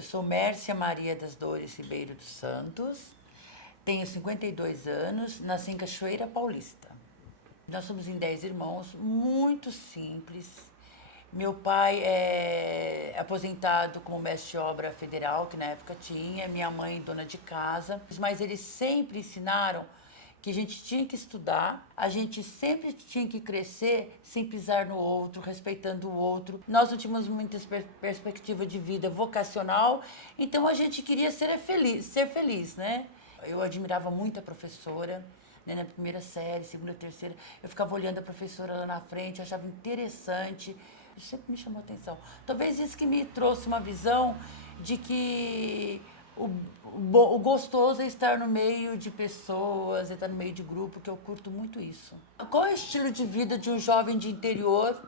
Eu sou Mércia Maria das Dores Ribeiro dos Santos, tenho 52 anos, nasci em Cachoeira Paulista. Nós somos em 10 irmãos, muito simples. Meu pai é aposentado como mestre de obra federal, que na época tinha, minha mãe dona de casa, mas eles sempre ensinaram que a gente tinha que estudar, a gente sempre tinha que crescer sem pisar no outro, respeitando o outro. Nós não tínhamos muita perspectiva de vida vocacional, então a gente queria ser feliz, né? Eu admirava muito a professora, né? Na primeira série, segunda, terceira, eu ficava olhando a professora lá na frente, eu achava interessante, sempre me chamou a atenção. Talvez isso que me trouxe uma visão de que o gostoso é estar no meio de pessoas, é estar no meio de grupo, que eu curto muito isso. Qual é o estilo de vida de um jovem de interior,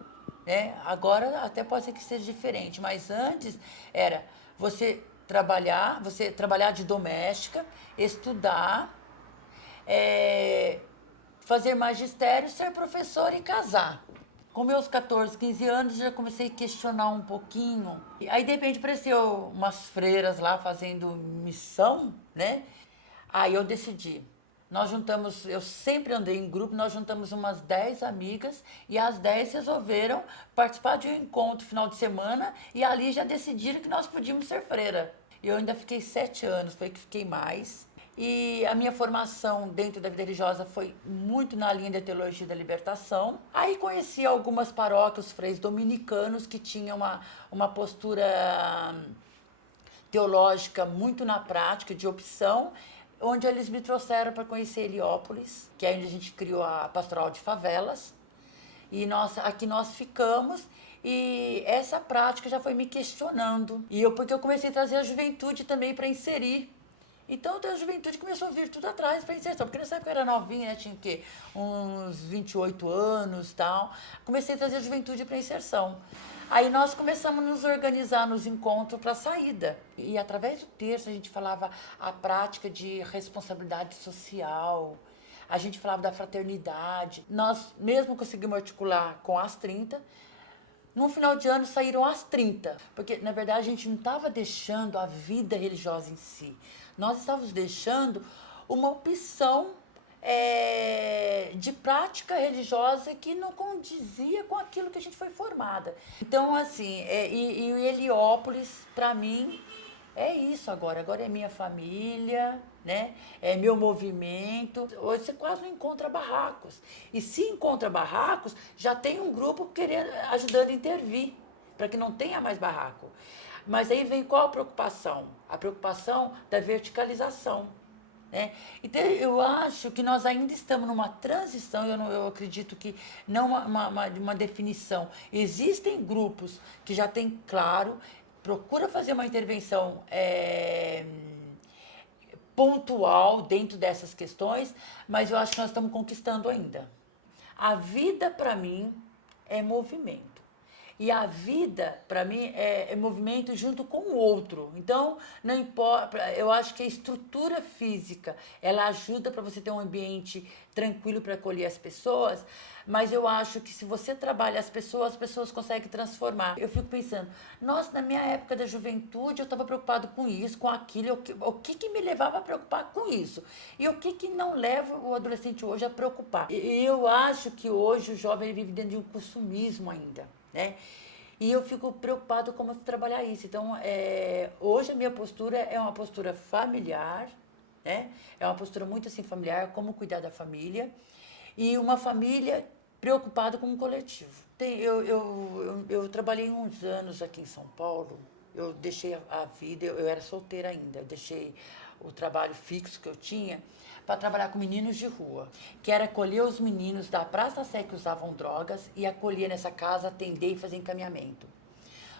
né? Agora até pode ser que seja diferente, mas antes era você trabalhar de doméstica, estudar, fazer magistério, ser professor e casar. Com meus 14, 15 anos, já comecei a questionar um pouquinho. Aí, de repente, apareceu umas freiras lá fazendo missão, né? Aí eu decidi. Nós juntamos, eu sempre andei em grupo, nós juntamos umas 10 amigas e as 10 resolveram participar de um encontro final de semana e ali já decidiram que nós podíamos ser freira. Eu ainda fiquei 7 anos, foi que fiquei mais. E a minha formação dentro da vida religiosa foi muito na linha da teologia da libertação. Aí conheci algumas paróquias, os freios dominicanos, que tinham uma postura teológica muito na prática, de opção, onde eles me trouxeram para conhecer Heliópolis, que é onde a gente criou a Pastoral de Favelas. E aqui nós ficamos. E essa prática já foi me questionando. Porque eu comecei a trazer a juventude também para inserir. Então, a juventude começou a vir tudo atrás para inserção, porque nessa época eu era novinha, né? Tinha o quê? Uns 28 anos e tal. Comecei a trazer a juventude para inserção. Aí nós começamos a nos organizar nos encontros para saída. E através do texto a gente falava a prática de responsabilidade social, a gente falava da fraternidade. Nós mesmo conseguimos articular com as 30. No final de ano saíram as 30, porque na verdade a gente não estava deixando a vida religiosa em si. Nós estávamos deixando uma opção de prática religiosa que não condizia com aquilo que a gente foi formada. Então, assim, e o Heliópolis, para mim, é isso agora. Agora é minha família, né? É meu movimento. Hoje você quase não encontra barracos. E se encontra barracos, já tem um grupo querendo, ajudando a intervir, para que não tenha mais barraco. Mas aí vem qual a preocupação? A preocupação da verticalização. Né? Então, eu acho que nós ainda estamos numa transição, eu acredito que não uma definição. Existem grupos que já têm claro, procura fazer uma intervenção pontual dentro dessas questões, mas eu acho que nós estamos conquistando ainda. A vida, para mim, é movimento. E a vida, para mim, é movimento junto com o outro. Então, não importa, eu acho que a estrutura física, ela ajuda para você ter um ambiente tranquilo para acolher as pessoas, mas eu acho que se você trabalha as pessoas conseguem transformar. Eu fico pensando, nossa, na minha época da juventude, eu estava preocupado com isso, com aquilo, o que me levava a preocupar com isso? E o que não leva o adolescente hoje a preocupar? Eu acho que hoje o jovem vive dentro de um consumismo ainda. Né? E eu fico preocupado como trabalhar isso. Então, hoje a minha postura é uma postura familiar, né? É uma postura muito assim familiar, como cuidar da família, e uma família preocupada com o coletivo. Eu trabalhei uns anos aqui em São Paulo, eu deixei a vida, eu era solteira ainda, eu deixei o trabalho fixo que eu tinha para trabalhar com meninos de rua, que era acolher os meninos da Praça Sé que usavam drogas e acolher nessa casa, atender e fazer encaminhamento.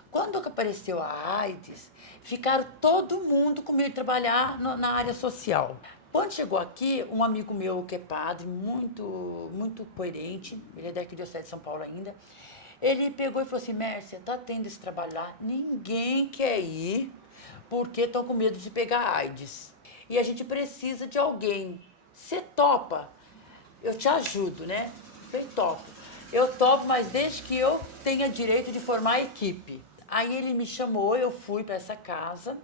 Quando apareceu a AIDS, ficaram todo mundo com medo de trabalhar na área social. Quando chegou aqui, um amigo meu que é padre, muito coerente, ele é daqui de Diocese de São Paulo ainda, ele pegou e falou assim, Mércia, tá tendo esse trabalho lá, ninguém quer ir porque estão com medo de pegar AIDS. E a gente precisa de alguém. Você topa? Eu te ajudo, né? Eu topo. Eu topo, mas desde que eu tenha direito de formar a equipe. Aí ele me chamou, eu fui para essa casa,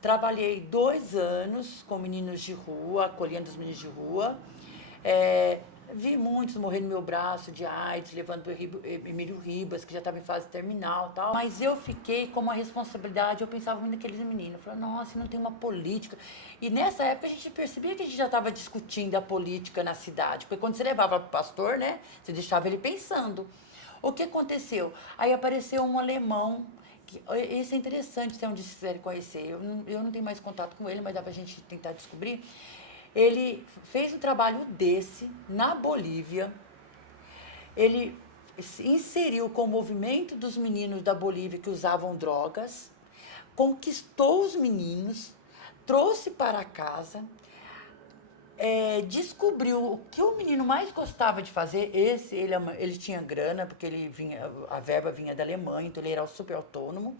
trabalhei 2 anos com meninos de rua, acolhendo os meninos de rua. É, vi muitos morrer no meu braço de AIDS, levando o Emílio Ribas, que já estava em fase terminal e tal. Mas eu fiquei com uma responsabilidade, eu pensava muito naqueles meninos. Eu falei, nossa, não tem uma política. E nessa época a gente percebia que a gente já estava discutindo a política na cidade. Porque quando você levava para o pastor, né, você deixava ele pensando. O que aconteceu? Aí apareceu um alemão, que, esse é interessante, se é um dia vocês quiserem conhecer. Eu não tenho mais contato com ele, mas dá pra gente tentar descobrir. Ele fez um trabalho desse na Bolívia. Ele se inseriu com o movimento dos meninos da Bolívia que usavam drogas, conquistou os meninos, trouxe para casa, descobriu o que o menino mais gostava de fazer. Ele tinha grana, porque a verba vinha da Alemanha, então ele era super autônomo.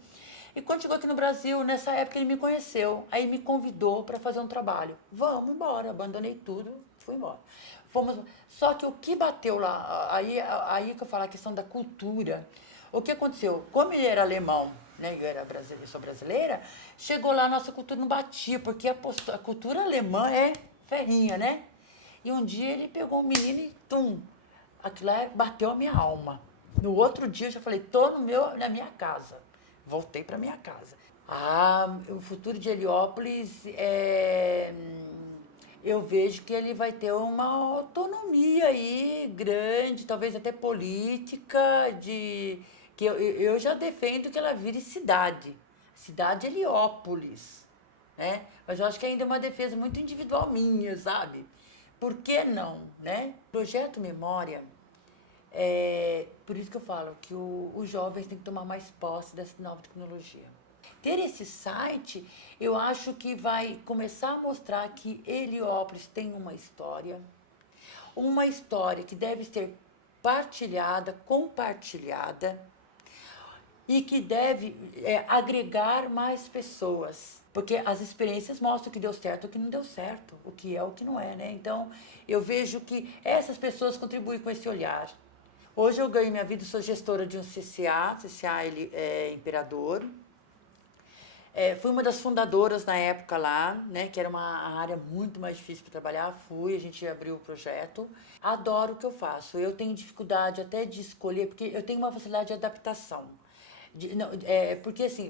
E quando chegou aqui no Brasil, nessa época ele me conheceu, aí me convidou para fazer um trabalho. Vamos embora, abandonei tudo, fui embora. Só que o que bateu lá, aí que eu falo a questão da cultura. O que aconteceu? Como ele era alemão, né, eu sou brasileira, chegou lá, a nossa cultura não batia, porque a cultura alemã é ferrinha, né? E um dia ele pegou um menino e tum, aquilo lá bateu a minha alma. No outro dia eu já falei, tô na minha casa. Voltei para minha casa. O futuro de Heliópolis, eu vejo que ele vai ter uma autonomia aí grande, talvez até política, que eu já defendo que ela vire cidade Heliópolis, né? Mas eu acho que ainda é uma defesa muito individual minha, sabe? Por que não, né? Projeto Memória, por isso que eu falo que os jovens têm que tomar mais posse dessa nova tecnologia. Ter esse site, eu acho que vai começar a mostrar que Heliópolis tem uma história que deve ser partilhada, compartilhada, e que deve agregar mais pessoas. Porque as experiências mostram o que deu certo e o que não deu certo, o que é o que não é, né? Então, eu vejo que essas pessoas contribuem com esse olhar. Hoje eu ganho minha vida, sou gestora de um CCA ele é Imperador. Fui uma das fundadoras na época lá, né, que era uma área muito mais difícil para trabalhar. A gente abriu o projeto. Adoro o que eu faço. Eu tenho dificuldade até de escolher, porque eu tenho uma facilidade de adaptação.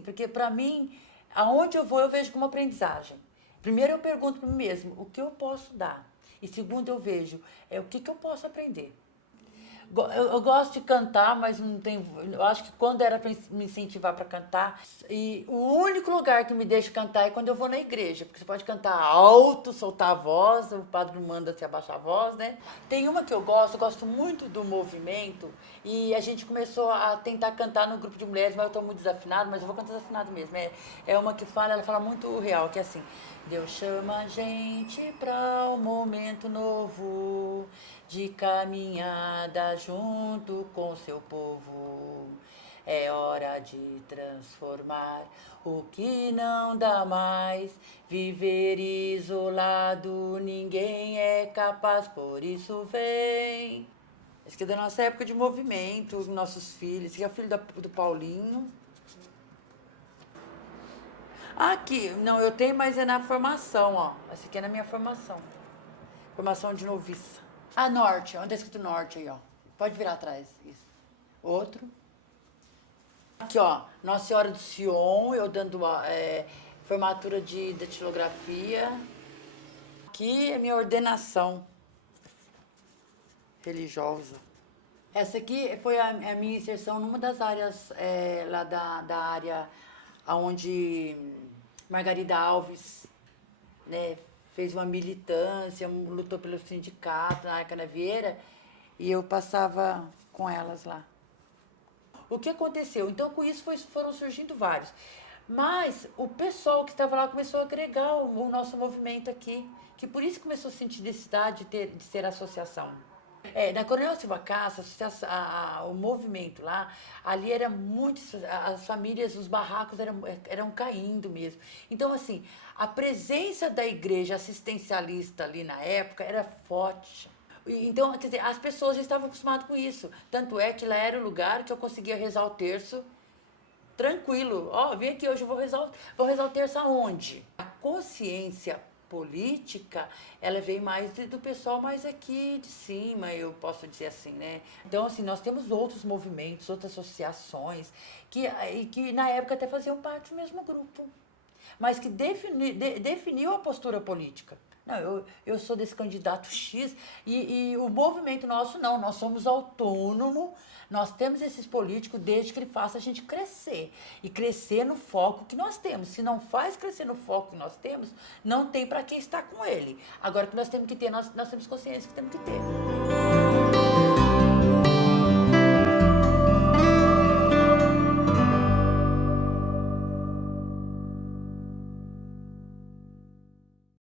Porque para mim, aonde eu vou, eu vejo como aprendizagem. Primeiro eu pergunto para mim mesmo, o que eu posso dar? E segundo eu vejo, o que eu posso aprender? Eu gosto de cantar, mas não tem. Eu acho que quando era para me incentivar para cantar, e o único lugar que me deixa cantar é quando eu vou na igreja, porque você pode cantar alto, soltar a voz, o padre não manda você abaixar a voz, né? Tem uma que eu gosto muito do movimento, e a gente começou a tentar cantar no grupo de mulheres, mas eu estou muito desafinado, mas eu vou cantar desafinado mesmo. É uma que ela fala muito real, que é assim: Deus chama a gente para um momento novo de caminhada junto com seu povo. É hora de transformar o que não dá mais. Viver isolado ninguém é capaz, por isso vem. Esse aqui é da nossa época de movimento, os nossos filhos. Esse aqui é o filho do Paulinho. Aqui, não, eu tenho, mas é na formação, ó. Esse aqui é na minha formação. Formação de noviça. Norte, onde tá escrito norte aí, ó. Pode virar atrás, isso. Outro. Aqui, ó, Nossa Senhora do Sion, eu dando formatura de datilografia. Aqui é minha ordenação religiosa. Essa aqui foi a minha inserção numa das áreas lá da área onde Margarida Alves, né, fez uma militância, lutou pelo sindicato na Canavieira, e eu passava com elas lá. O que aconteceu? Então, com isso foram surgindo vários. Mas o pessoal que estava lá começou a agregar o nosso movimento aqui, que por isso começou a sentir necessidade de ser associação. Na Coronel Silva Castro, o movimento lá, ali era muito. As famílias, os barracos eram caindo mesmo. Então, assim, a presença da igreja assistencialista ali na época era forte. Então, quer dizer, as pessoas já estavam acostumadas com isso. Tanto é que lá era o lugar que eu conseguia rezar o terço tranquilo. Ó, vem aqui hoje, eu vou rezar o terço aonde? A consciência política, ela vem mais do pessoal mais aqui de cima, eu posso dizer assim, né? Então, assim, nós temos outros movimentos, outras associações, que na época até faziam parte do mesmo grupo, mas que definiu a postura política. Não, eu sou desse candidato X e o movimento nosso não, nós somos autônomos, nós temos esses políticos desde que ele faça a gente crescer. E crescer no foco que nós temos. Se não faz crescer no foco que nós temos, não tem para quem estar com ele. Agora, o que nós temos que ter, nós temos consciência que temos que ter.